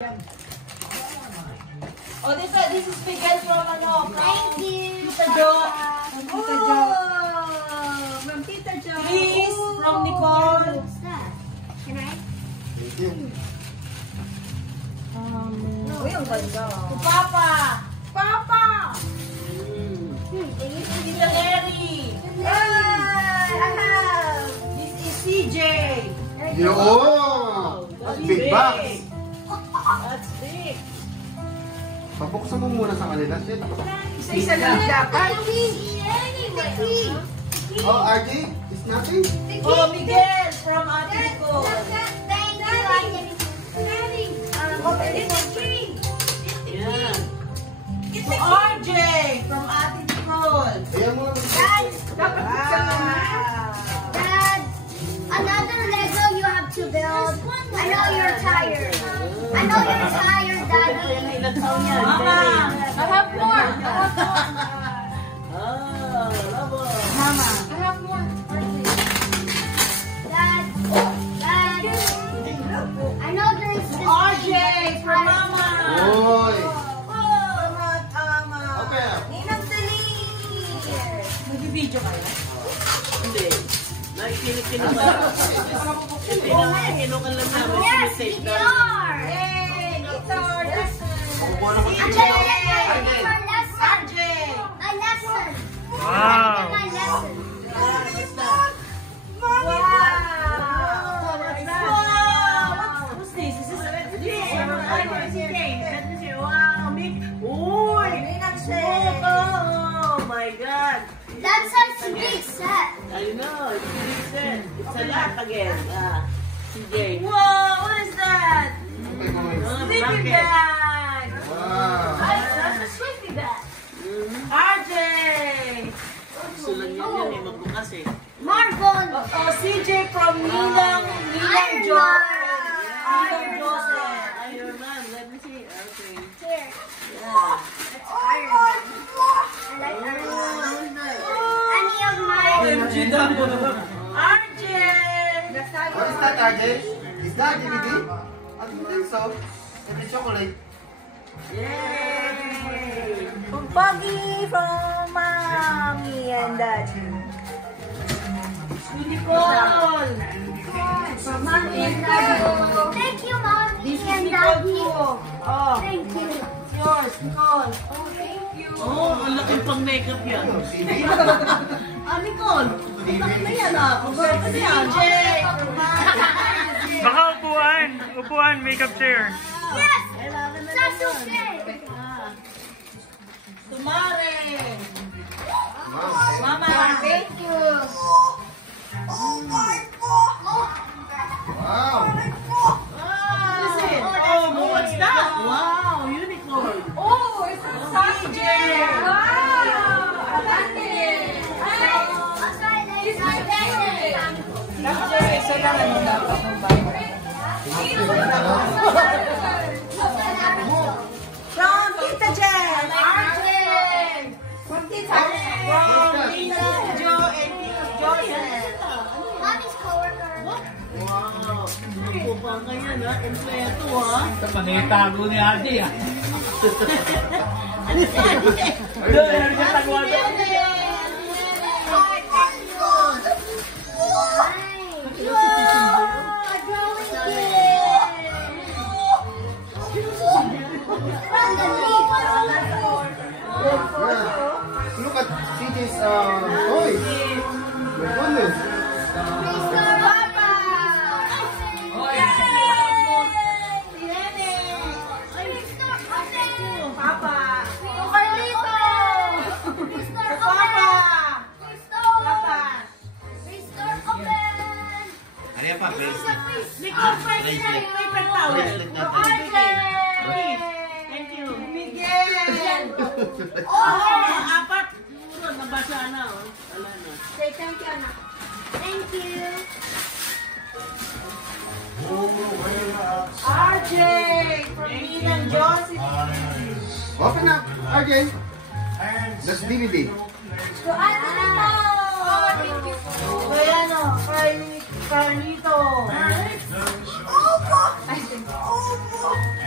Oh, this is Miguel from ano? Thank you. Tita Jo. Tita Jo. From Tita Jo. Please, from Nicole. What's that? Can I? Thank you. Uy, ang ganda. Papa. Papa. Tita Larry. Hi, I have. This is CJ. Yo! That's Big box. That's big. Papuksan mo muna sa kanila. Shit. Isa lang dapat. Oh, RJ? It's nothing? Oh, Miguel from Ate Nicole. Thank you. Open this tree. Yeah. It's RJ from Ate Nicole. Ayan mo lang. Dad, Dad, another Lego you have to build. I know you're tired. I know you're tired, Daddy. Mama, I have more. oh, love it. Mama, I have more. Dad, Dad, I know there's this RJ from Mama. Oy! Okay. Ninang Celine. Nag-video kayo? Hindi. Nakikinig ba? Hindi na kinukan lang namin. Yes, Sinitape we namin. are. Hey, guitar lesson. Actually, my lesson. RJ. My lesson. Wow. My lesson. What's this? Is this Wow, Mick. Uy! Oh my God. That's such a big set. I know. It's a big set. It's a lot again. CJ. Whoa, what is that? Sleeping Blanket. bag. Wow! That's a swimming bag. RJ. Gusto lang yan eh. Magbukas eh. Marble. Oh, CJ from Ninang Iron Joseph. Man. Ninang Joseph. Iron Man. Let me see. Okay. Here. Yeah. That's Iron Man. I like Iron Man. Any of mine. OMG daw. RJ. What is that, RJ? Is that DVD? I don't think so. It's a chocolate. Yay! Pagi from Mommy and Daddy. Nicole. From Mommy and Daddy. Thank you, Mommy This is and Nicole Daddy. too. Oh, Thank you. it's yours, Nicole. Oh, thank you. Oh, ang laking pang makeup yan. CD? Nicole. Bakit na yan Bakit na yan? CJ. Baka upuan. Upuan, makeup chair. Yes. That's okay. Tumare. Wow! Mama. Thank you. Wow! Listen. Oh, what's that? Wow, unicorn. Oh, it's a CJ. Isa lang ang dapat ng From Tita Jen. RJ. From Tita Jen. From Nina, Joe, and Tito Joseph. Mommy's coworker. Wow. Ako pa ganyan ha. Empleto ha. Ito pa naitago ni Adi ah. Ano yan? Doon, ano yung tagawa doon? Yeah. Look at CJ's toys. My goodness. Papa. Papa. Ano yan pa, bracelet? Nicole, pwede na yung paper towel. Bracelet natin. Okay. Thank you. Miguel. Oh, apat. Puro, nabasa na. Oh. Wala na. Say thank you, Anna. Thank you. RJ. From Nina and Joseph. Open up, RJ. That's DVD. So, ano na? Oh, thank you. Kaya ano, Carlito. Opo! Opo!